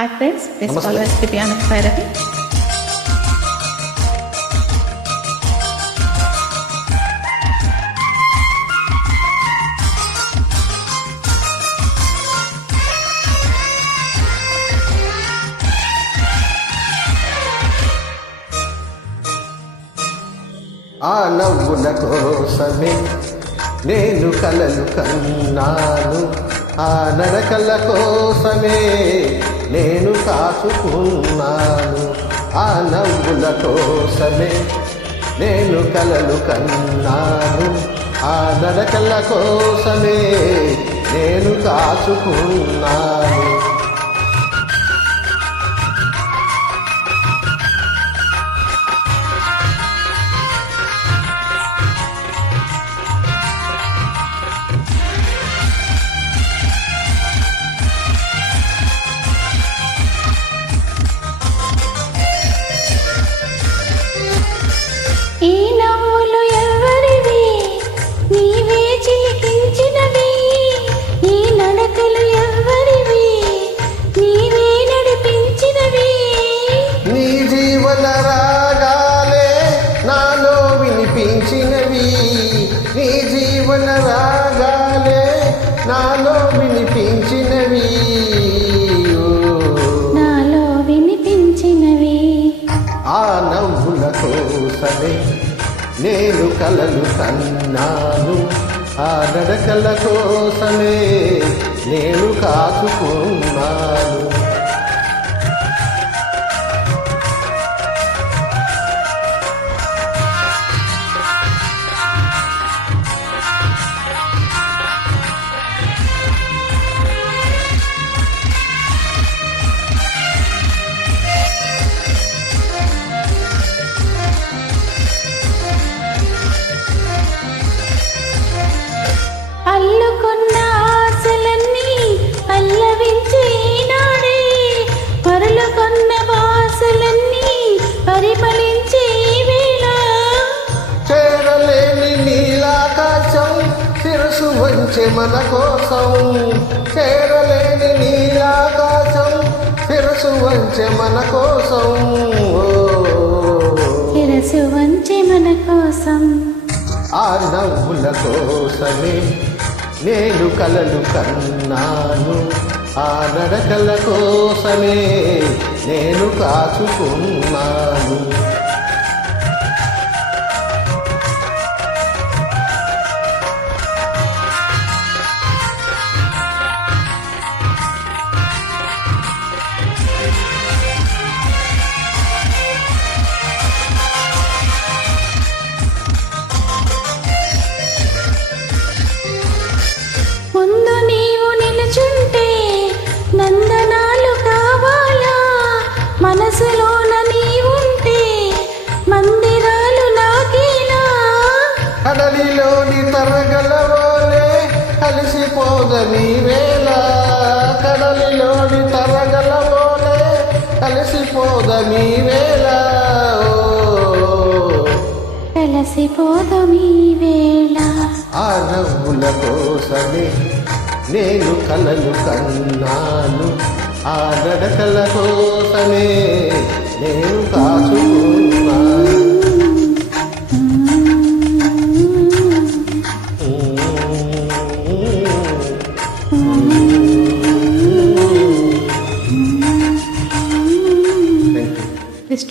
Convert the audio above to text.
Hi friends, this is Namaste. always Piano Therapy. ఆ నవ్వుల కోసమే నేను కలలు కన్నాను, ఆ నడకల కోసమే నేను కాచుకున్నాను. ఆ నవ్వుల కోసమే నేను కలలు కన్నాను, ఆ నడకల కోసమే నేను కాచుకున్నాను. ఈ నవ్వులు ఎవరివి? నీవే చిలికించినవి. ఈ నడకలు ఎవరివి? నీవే నడిపించినవి. నీ జీవన రాగాలే నాలో వినిపించినవి, నీ జీవన రాగాలే నాలో వినిపించినవి. నాలో వినిపించినవి. ఆ నవ్వుల కోసమే నేను కలలు కన్నాను, ఆ నడకల కోసమే నేను కాచుకున్నాను. అల్లుకున్న ఆశలన్నీ పల్లవించే నాడే, పరులుకున్న వాసలన్నీ పరిమళించే వేళ. చేరలేని నీలాకాశం శిరసు వంచె మన కోసం, చేరలేని నీలాకాశం శిరసు వంచె మన కోసం. శిరసు వంచె మన కోసం. ఆ నవ్వుల కోసమే నేను కలలు కన్నాను, ఆ నడకల కోసమే నేను కాచుకున్నాను. ముందు నీవు నిలుచుంటే నందనాలు కావాలా? మనసులోన నీవుంటే మందిరాలు నాకేలా? కడలిలోని తరగలవోలే కలిసిపోదమీ వేళ, కడలిలోని తరగలవోలే కలిసిపోదమీ వేళ. కలిసిపోదమీ వేళ. ఆ నవ్వుల కోసమే నేను కలలు కన్నాను, ఆ నడకల కోసమే నేను కాచుకున్నాను. Please